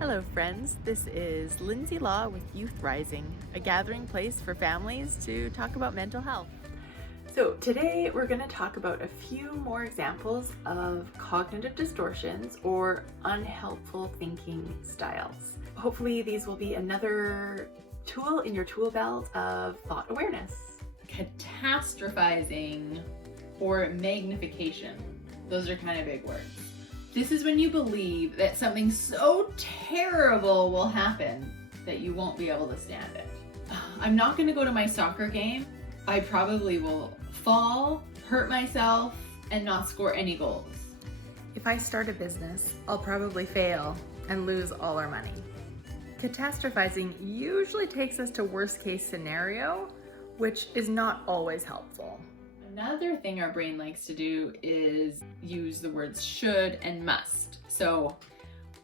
Hello friends, this is Lindsay Law with Youth Rising, a gathering place for families to talk about mental health. So today we're going to talk about a few more examples of cognitive distortions or unhelpful thinking styles. Hopefully these will be another tool in your tool belt of thought awareness. Catastrophizing or magnification. Those are kind of big words. This is when you believe that something so terrible will happen that you won't be able to stand it. I'm not going to go to my soccer game. I probably will fall, hurt myself, and not score any goals. If I start a business, I'll probably fail and lose all our money. Catastrophizing usually takes us to worst case scenario, which is not always helpful. Another thing our brain likes to do is use the words should and must. So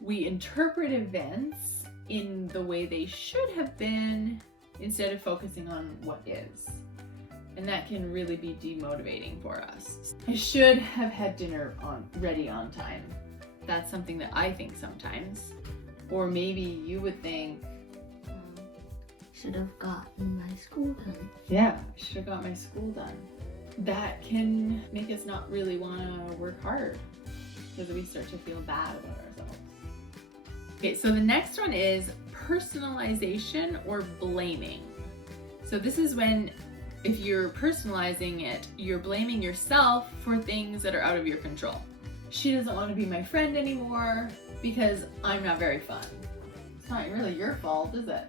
we interpret events in the way they should have been instead of focusing on what is. And that can really be demotivating for us. I should have had dinner ready on time. That's something that I think sometimes. Or maybe you would think, should have gotten my school done. yeah, I should have got my school done. That can make us not really want to work hard because we start to feel bad about ourselves. Okay, so the next one is personalization or blaming. So this is when, if you're personalizing it, you're blaming yourself for things that are out of your control. She doesn't want to be my friend anymore because I'm not very fun. It's not really your fault, is it?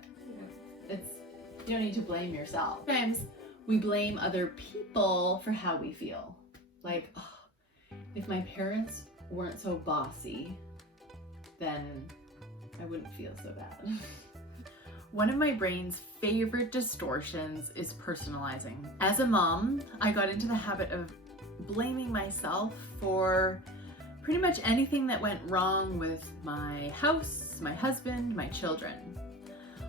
You don't need to blame yourself. Sometimes we blame other people for how we feel. Like, oh, if my parents weren't so bossy, then I wouldn't feel so bad. One of my brain's favorite distortions is personalizing. As a mom, I got into the habit of blaming myself for pretty much anything that went wrong with my house, my husband, my children.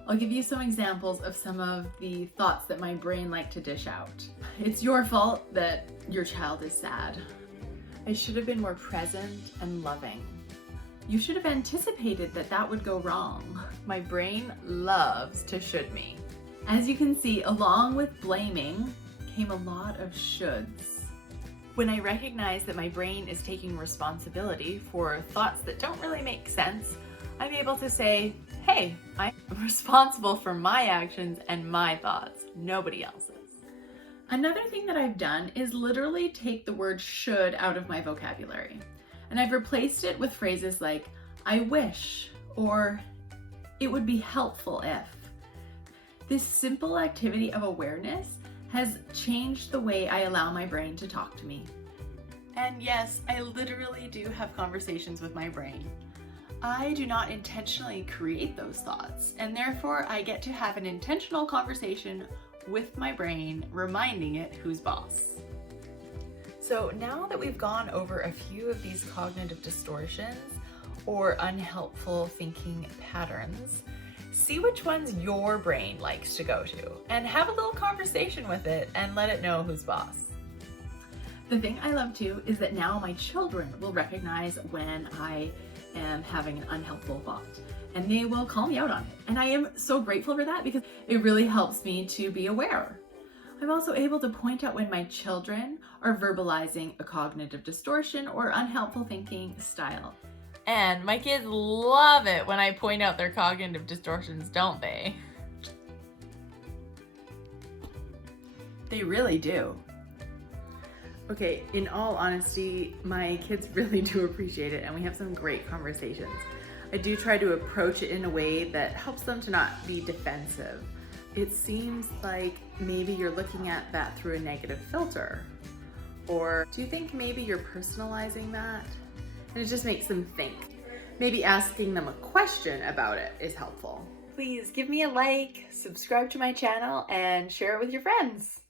I'll give you some examples of some of the thoughts that my brain liked to dish out. It's your fault that your child is sad. I should have been more present and loving. You should have anticipated that that would go wrong. My brain loves to should me. As you can see, along with blaming came a lot of shoulds. When I recognize that my brain is taking responsibility for thoughts that don't really make sense, I'm able to say, hey, I'm responsible for my actions and my thoughts, nobody else's. Another thing that I've done is literally take the word should out of my vocabulary. And I've replaced it with phrases like, I wish, or it would be helpful if. This simple activity of awareness has changed the way I allow my brain to talk to me. And yes, I literally do have conversations with my brain. I do not intentionally create those thoughts, and therefore I get to have an intentional conversation with my brain, reminding it who's boss. So now that we've gone over a few of these cognitive distortions or unhelpful thinking patterns, see which ones your brain likes to go to and have a little conversation with it and let it know who's boss. The thing I love too is that now my children will recognize when I am having an unhelpful thought and they will call me out on it. And I am so grateful for that because it really helps me to be aware. I'm also able to point out when my children are verbalizing a cognitive distortion or unhelpful thinking style. And my kids love it when I point out their cognitive distortions, don't they? They really do. Okay, in all honesty, my kids really do appreciate it and we have some great conversations. I do try to approach it in a way that helps them to not be defensive. It seems like maybe you're looking at that through a negative filter. Or do you think maybe you're personalizing that? And it just makes them think. Maybe asking them a question about it is helpful. Please give me a like, subscribe to my channel, and share it with your friends.